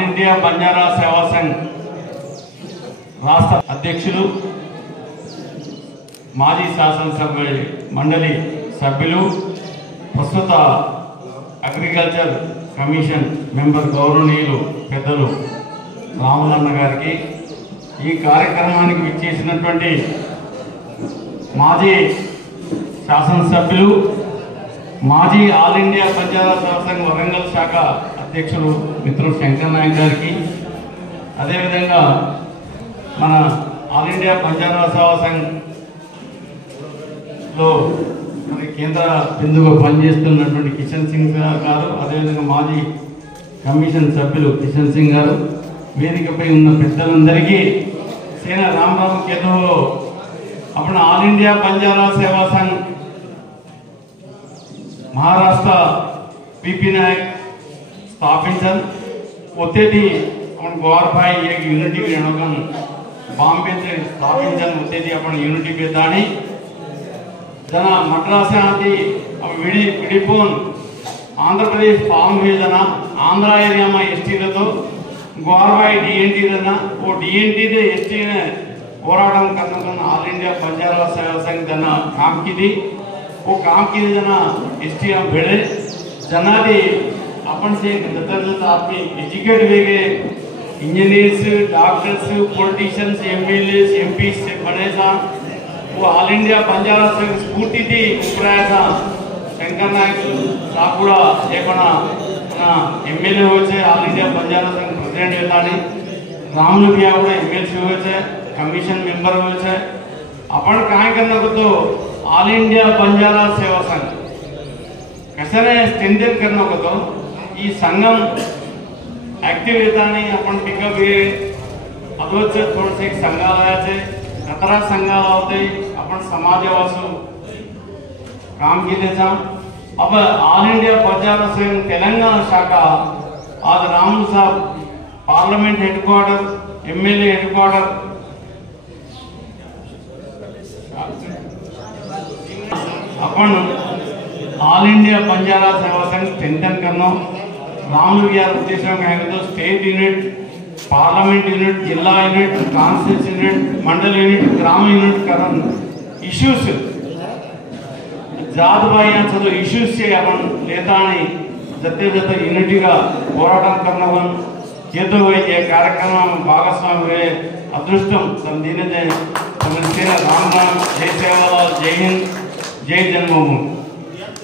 All India Banjara సేవా సంఘ్ రాష్ట్ర అధ్యక్షులు, మాజీ శాసనసభ మండలి సభ్యులు, ప్రస్తుత అగ్రికల్చర్ కమిషన్ మెంబర్ గౌరవనీయులు పెద్దలు రాములన్న గారికి, ఈ కార్యక్రమానికి విచ్చేసినటువంటి మాజీ శాసనసభ్యులు, మాజీ ఆల్ ఇండియా బంజారా సేవా సంఘ్ వరంగల్ శాఖ అధ్యక్షులు మిత్రులు శంకర్ నాయక్ గారికి, అదేవిధంగా మన ఆల్ ఇండియా బంజారా సేవా సంఘ్లో మరి కేంద్ర బిందుగా పనిచేస్తున్నటువంటి కిషన్ సింగ్ గారు, అదేవిధంగా మాజీ కమిషన్ సభ్యులు కిషన్ సింగ్ గారు, వేదికపై ఉన్న పెద్దలందరికీ సేన రామ్ కేతో अपना ऑल इंडिया बंजारा सेवा संघ महाराष्ट्र पीपी नायक स्थापिंचन होते थी अपन गौर भाई एक यूनिटी रेणुकन बॉम्बे से स्थापिंचन होते थी अपन यूनिटी पे दानी जना मद्रास आती अब विड़ी विड़ीपोन आंध्र प्रदेश फार्म हुए जना आंध्र एरिया में एसटी तो गौर भाई डीएनटी जना वो डीएनटी दे एसटी ने పోరాటం करना ऑल इंडिया बंजारा सेवा संघ जना काम की थी वो काम की जना एसटी हम भेड़े जना थी अपन से आदमी एजुकेट हुए गए engineers doctors politicians MLA MP से बने था वो ऑल इंडिया बंजारा संघ स्फूर्ति थी उपराया था शंकर नायक साहब एक एमएलए हुए ऑल इंडिया बंजारा संघ प्रेसिडेंट होता रामुल भैया एमएलसी हुए कमीशन मेंबर हुए अपन काय करना तो ऑल इंडिया बंजारा सेवा संघ कैसे स्ट्रेंथन करना तो ये संगम एक्टिव रहता नहीं अपन पिकअप हुए अदोच थोड़े से संघालयाचे 17 संघाल होते अपन समाजवासु काम केले था अब ऑल इंडिया बंजारा संघ तेलंगाना शाखा आज रामुल साहब पार्लियामेंट हेडक्वार्टर एमएलए हेडक्वार्टर अपन ऑल इंडिया बंजारा सेवा संघ स्ट्रेंथन करना रामुल गार उद्देश्य तो स्टेट यूनिट पार्लियामेंट यूनिट जिला यूनिट कांस्टिट्यूंसी यूनिट मंडल यूनिट ग्राम यूनिट करन इश्यूज जात भाई चलो इश्यूज से अपन लेता नहीं जते जते यूनिटी का పోరాటం करना केतो ये कार्यक्रम भागस्वामी हुए अदृष्टम तम दिन राम राम जय सेवालाल जय हिंद जय जन्मभूमि।